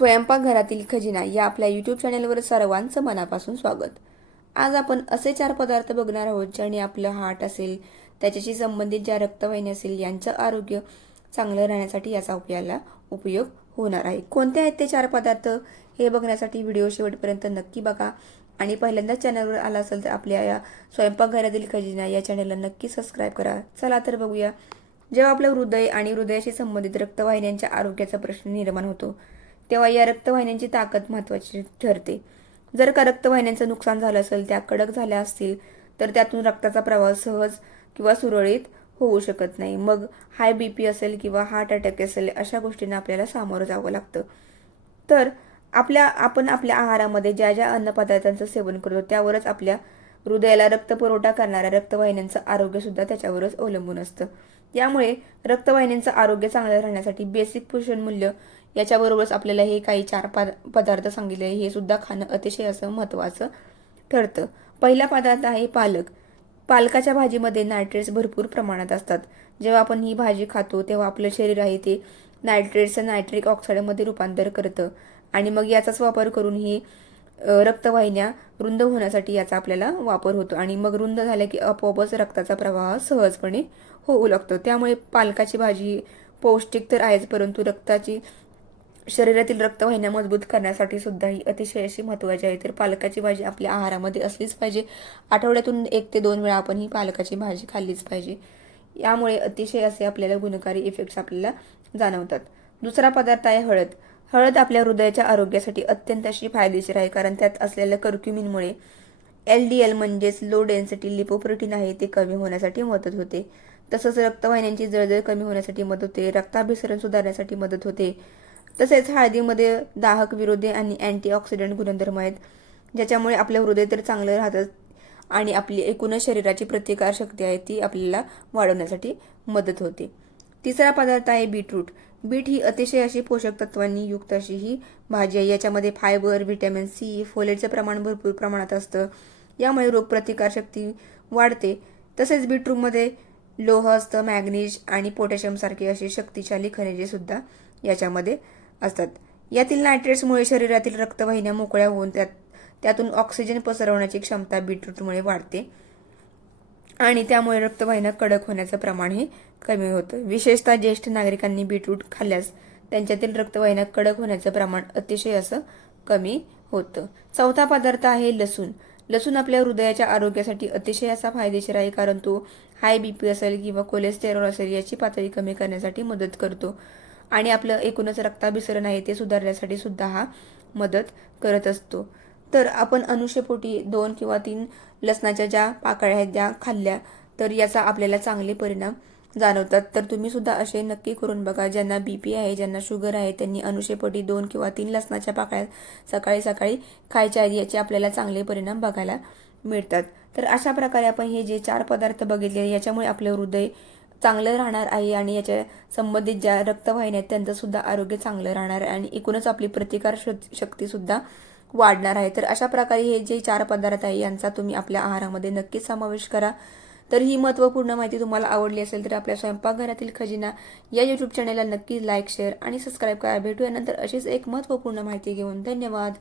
स्वयंपाकघरातील खजिना या आपल्या यूट्यूब चॅनलवर सर्वांचं मनापासून स्वागत. आज आपण असे 4 पदार्थ बघणार आहोत ज्याने आपलं हार्ट असेल, त्याच्याशी संबंधित ज्या रक्तवाहिनी असेल यांचं आरोग्य चांगलं राहण्यासाठी याचा आपल्याला उपयोग होणार आहे. कोणते आहेत ते 4 पदार्थ हे बघण्यासाठी व्हिडिओ शेवटपर्यंत नक्की बघा. आणि पहिल्यांदाच चॅनलवर आला असेल तर आपल्या या स्वयंपाकघरातील खजिना या चॅनलला नक्की सबस्क्राईब करा. चला तर बघूया. जेव्हा आपलं हृदय आणि हृदयाशी संबंधित रक्तवाहिन्यांच्या आरोग्याचा प्रश्न निर्माण होतो तेव्हा या रक्तवाहिन्यांची ताकद महत्त्वाची ठरते. जर का रक्तवाहिन्यांचं नुकसान झालं असेल, त्या कडक झाल्या असतील तर त्यातून रक्ताचा प्रवाह सहज किंवा सुरळीत होऊ शकत नाही. मग हाय BP असेल किंवा हार्ट अटॅक असेल अशा गोष्टींना आपल्याला सामोरं जावं लागतं. तर आपण आपल्या आहारामध्ये ज्या ज्या अन्नपदार्थांचं सेवन करतो त्यावरच आपल्या हृदयाला रक्तपुरवठा करणाऱ्या रक्तवाहिन्यांचं आरोग्य सुद्धा त्याच्यावरच अवलंबून असतं. यामुळे रक्तवाहिन्यांचं आरोग्य चांगलं राहण्यासाठी बेसिक पोषण मूल्य याच्याबरोबरच आपल्याला हे काही 4 पदार्थ सांगितले हे सुद्धा खाणं अतिशय असं महत्त्वाचं ठरतं. पहिला पदार्थ आहे पालक. पालकाच्या भाजीमध्ये नायट्रेट्स भरपूर प्रमाणात असतात. जेव्हा आपण ही भाजी खातो तेव्हा आपलं शरीर आहे ते नायट्रेट्सचं नायट्रिक ऑक्साईडमध्ये रूपांतर करतं आणि मग याचाच वापर करून ही रक्तवाहिन्या रुंद होण्यासाठी याचा आपल्याला वापर होतो आणि मग रुंद झाल्या की आपोआपच रक्ताचा प्रवाह सहजपणे होऊ लागतो. त्यामुळे पालकाची भाजी पौष्टिक तर आहेच, परंतु शरीरातील रक्तवाहिन्या मजबूत करण्यासाठी सुद्धा ही अतिशय अशी महत्त्वाची आहे. तर पालकाची भाजी आपल्या आहारामध्ये असलीच पाहिजे. आठवड्यातून 1 ते 2 वेळा आपण ही पालकाची भाजी खाल्लीच पाहिजे. यामुळे अतिशय असे आपल्याला गुणकारी इफेक्ट्स आपल्याला जाणवतात. दुसरा पदार्थ आहे हळद. हळद आपल्या हृदयाच्या आरोग्यासाठी अत्यंत अशी फायदेशीर आहे, कारण त्यात असलेल्या कर्क्युमिनमुळे LDL म्हणजेच लो डेन्सिटी लिपोप्रोटीन आहे ते कमी होण्यासाठी मदत होते. तसंच रक्तवाहिन्यांची जळजळ कमी होण्यासाठी मदत होते, रक्ताभिसरण सुधारण्यासाठी मदत होते. तसेच हळदीमध्ये दाहक विरोधी आणि अँटीऑक्सिडंट गुणधर्म आहेत, ज्याच्यामुळे आपलं हृदय तर चांगलं राहतं आणि आपली एकूणच शरीराची प्रतिकारशक्ती आहे ती आपल्याला वाढवण्यासाठी मदत होते. तिसरा पदार्थ आहे बीटरूट. बीट ही अतिशय अशी पोषक तत्वांनी युक्त अशी ही भाजी आहे. याच्यामध्ये फायबर, व्हिटॅमिन C, फोलेटचं प्रमाण भरपूर प्रमाणात असतं. यामुळे रोगप्रतिकारशक्ती वाढते. तसेच बीटरूटमध्ये लोह असतं, मॅग्नीज आणि पोटॅशियम सारखी अशी शक्तिशाली खनिजे सुद्धा याच्यामध्ये असतात. यातील नायट्रेट्समुळे शरीरातील रक्तवाहिन्या मोकळ्या होऊन त्यातून ऑक्सिजन पसरवण्याची क्षमता बीटरूटमुळे वाढते आणि त्यामुळे रक्तवाहिन्या कडक होण्याचं प्रमाण हे कमी होतं. विशेषतः ज्येष्ठ नागरिकांनी बीटरूट खाल्ल्यास त्यांच्यातील रक्तवाहिन्या कडक होण्याचं प्रमाण अतिशय असं कमी होतं. चौथा पदार्थ आहे लसूण. लसूण आपल्या हृदयाच्या आरोग्यासाठी अतिशय असा फायदेशीर आहे, कारण तो हाय BP असेल किंवा कोलेस्टेरॉल असेल याची पातळी कमी करण्यासाठी मदत करतो आणि आपलं एकूणच रक्ताभिसरण आहे ते सुधारण्यासाठी सुद्धा हा मदत करत असतो. तर आपण अनुषपोटी 2 किंवा 3 लसणाच्या ज्या पाकळ्या आहेत त्या खाल्ल्या तर याचा आपल्याला चांगले परिणाम जाणवतात. तर तुम्ही सुद्धा असे नक्की करून बघा. ज्यांना BP आहे, ज्यांना शुगर आहे, त्यांनी अनुषपोटी 2 किंवा 3 लसणाच्या पाकळ्या सकाळी सकाळी खायच्या आहेत. याचे आपल्याला चांगले परिणाम बघायला मिळतात. तर अशा प्रकारे आपण हे जे 4 पदार्थ बघितले याच्यामुळे आपलं हृदय चांगलं राहणार आहे आणि याच्या संबंधित ज्या रक्तवाहिन्या आहेत त्यांचं सुद्धा आरोग्य चांगलं राहणार आहे आणि एकूणच आपली प्रतिकार शक्ती सुद्धा वाढणार आहे. तर अशा प्रकारे हे जे 4 पदार्थ आहे यांचा तुम्ही आपल्या आहारामध्ये नक्कीच समावेश करा. तर ही महत्त्वपूर्ण माहिती तुम्हाला आवडली असेल तर आपल्या स्वयंपाकघरातील खजिना या यूट्यूब चॅनलला नक्की लाईक, शेअर आणि सबस्क्राईब करा. भेटूया नंतर अशीच एक महत्त्वपूर्ण माहिती घेऊन. धन्यवाद.